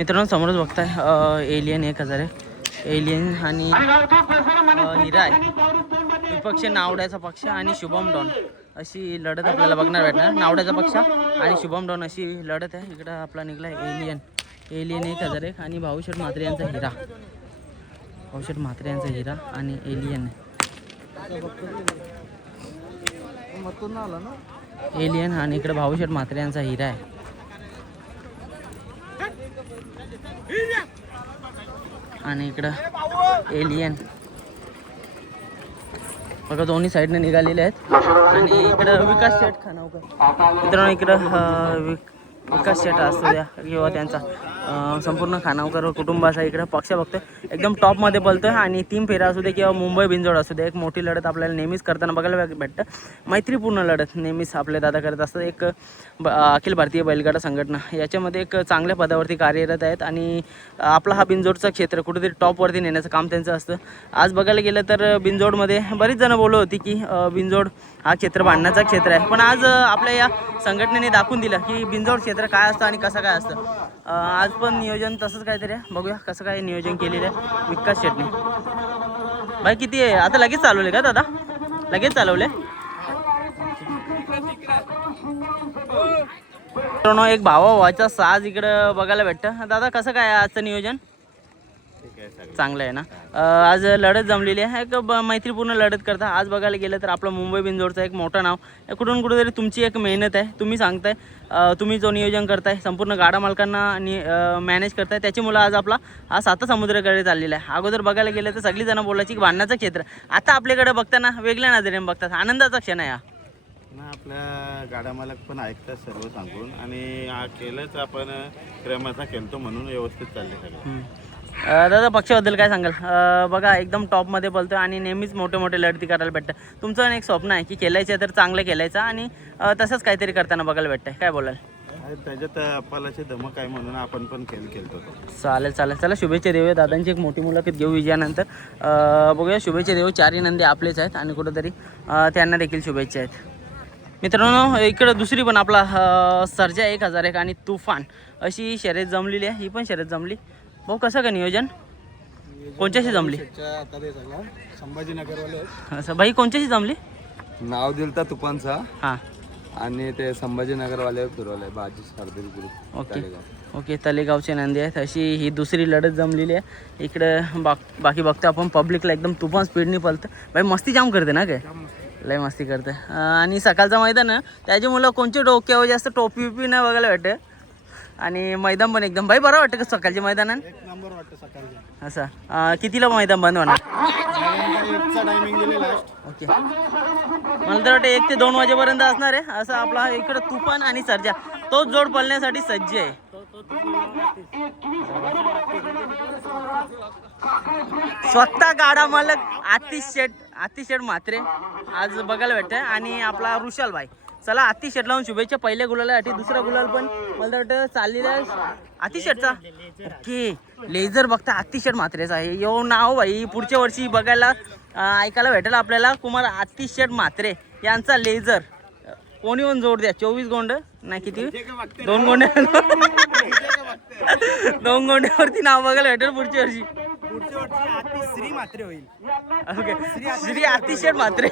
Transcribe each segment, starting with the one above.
मित्रांनो समोरच बघताय एलियन 1000 आहे. एलियन आणि हिरा आहे. विपक्ष नावड्याचा पक्ष आणि शुभम डॉन अशी लढत आपल्याला बघणार भेटणार. नावड्याचा पक्ष आणि शुभम डॉन अशी लढत आहे. इकडं आपला निघला एलियन 1001 आणि भाऊशेठ म्हात्रे यांचा हिरा. भाऊशेठ म्हात्रे यांचा हिरा आणि एलियन एलियन आणि इकडे भाऊशेठ म्हात्रे यांचा हिरा आहे. आणि इकडं एलियन बघा दोन्ही साईडने निघालेले आहेत. आणि इकडं विकास शेठ खानावकर मित्रांनो इकडं विकास शेठ असू द्या किंवा त्यांचा संपूर्ण खानावकर कुटुंबाचा इकडं पक्ष बघतोय एकदम टॉपमध्ये बोलतोय. आणि 3 फेरा असू दे किंवा मुंबई बिनजोड असू दे एक मोठी लढत आपल्याला नेहमीच करताना बघायला भेटतं. मैत्रीपूर्ण लढत नेहमीच आपले दादा करत असतात. एक अखिल भारतीय बैलगाडा संघटना याच्यामध्ये एक चांगल्या पदावरती कार्यरत आहेत. आणि आपला हा बिनजोडचा क्षेत्र कुठेतरी टॉपवरती नेण्याचं काम त्यांचं असतं. आज बघायला गेलं तर बिनजोडमध्ये बरीच जणं बोलत होती की बिनजोड हा क्षेत्र भांडण्याचा क्षेत्र आहे. पण आज आपल्या या संघटनेने दाखवून दिलं की बिनजोड क्षेत्र काय असतं आणि कसं काय असतं. आज पण नियोजन तसंच काहीतरी आहे. बघूया कसं काय नियोजन केलेलं आहे विकास शेटने. भाई किती आहे आता लगेच चालवले का दादा? लगेच चालवले एक भावाचा साज इकडं बघायला भेटतं. दादा कसं काय आजचं नियोजन? चांगलं आहे ना. आज लढत जमलेली आहे. एक मैत्रीपूर्ण लढत करता. आज बघायला गेलं तर आपलं मुंबई बिनजोडचं एक मोठं नाव कुठून कुठेतरी तुमची एक मेहनत आहे. तुम्ही सांगताय तुम्ही जो नियोजन करताय संपूर्ण गाडा मालकांना मॅनेज करताय त्याची मुलं आज आपला हा 7 समुद्राकडे चाललेला आहे. अगोदर बघायला गेलं तर सगळी जणं बोलायची की भांडण्याचं क्षेत्र. आता आपल्याकडे बघताना वेगळ्या नजरेने बघतात. आनंदाचा क्षण आहे हा. आपल्या गाडा मालक पण ऐकतात सर्व सांगून आणि केलंच आपण प्रेमाचा खेळतो म्हणून व्यवस्थित चालले सगळं. दादा पक्षाबद्दल काय सांगाल? बघा एकदम टॉपमध्ये बोलतोय आणि नेहमीच मोठे मोठे लढती करायला भेटतं. तुमचं एक स्वप्न आहे की खेळायचं तर चांगलं खेळायचं आणि तसंच काहीतरी करताना बघायला भेटतंय. काय बोलाल? त्याच्यात अप्पालाची धमक आहे म्हणून आपण पण खेळतो. चालेल चालेल. चला शुभेच्छा देऊया. दादांची एक मोठी मुलाखत घेऊ विजयानंतर. बघूया शुभेच्छा देऊ. 4ही नंदी आपलेच आहेत आणि कुठंतरी त्यांना देखील शुभेच्छा आहेत. मित्रांनो इकडं दुसरी पण आपला सर्जा 1001 आणि तुफान अशी शर्यत जमलेली आहे. ही पण शर्यत जमली. भाऊ कसं का नियोजन कोणच्याशी जमली? संभाजीनगरवाले असं भाई कोणच्याशी जमली? नाव दिलता तुफानचा हां आणि ते संभाजीनगरवाले फिरवले बाजी सरदेल ग्रुप. Okay okay. तलेगावचे नंदी आहेत. अशी ही दुसरी लढत जमलेली आहे. इकडं बाकी बघतो आपण पब्लिकला एकदम तुफान स्पीडने पळतं. भाई मस्ती जाम करते ना काय? लय मस्ती करते. आणि सकाळचं मैदान त्याची मुलं कोणची डोक्यावर जास्त टोपी बिपी नाही बघायला भेटते. आणि मैदान पण एकदम भाई बरं वाटतं का सकाळच्या मैदानात? एक नंबर वाटतं सकाळी. असं कितीला मैदान बंद होणार? टायमिंग दिलेला आहे. ओके मला तर वाटतं 1 ते 2 वाजेपर्यंत असणार आहे. असं आपला इकडं तुफान आणि सर्जा तोच जोड पळण्यासाठी सज्ज आहे. स्वतः गाडा मालक आतिश शेठ म्हात्रे आज बघायला भेटतंय. आणि आपला ऋषाल भाई. चला आतिश शेठ लावून शुभेच्छा. पहिल्या गुलालासाठी दुसरा गुलाल पण मला वाटतं चाललेला आहे आतिश शेठचा. ओके लेझर बघता आतिश शेठ म्हात्रेचा आहे यो नाव भाई. पुढच्या वर्षी बघायला ऐकायला भेटेल आपल्याला. कुमार आतिश शेठ म्हात्रे यांचा लेझर. कोणी पण जोड द्या. 24 गोंड नाही किती 2 गोंड्या 2 गोंड्यावरती नाव बघायला भेटेल पुढच्या वर्षी. श्री मात्रे होईल. ओके श्री आतिश शेठ म्हात्रे.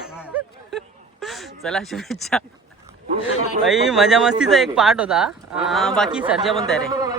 चला शुभेच्छा भाई. मजा मस्तीचा एक पार्ट होता. बाकी सर्जा पण तयार आहे.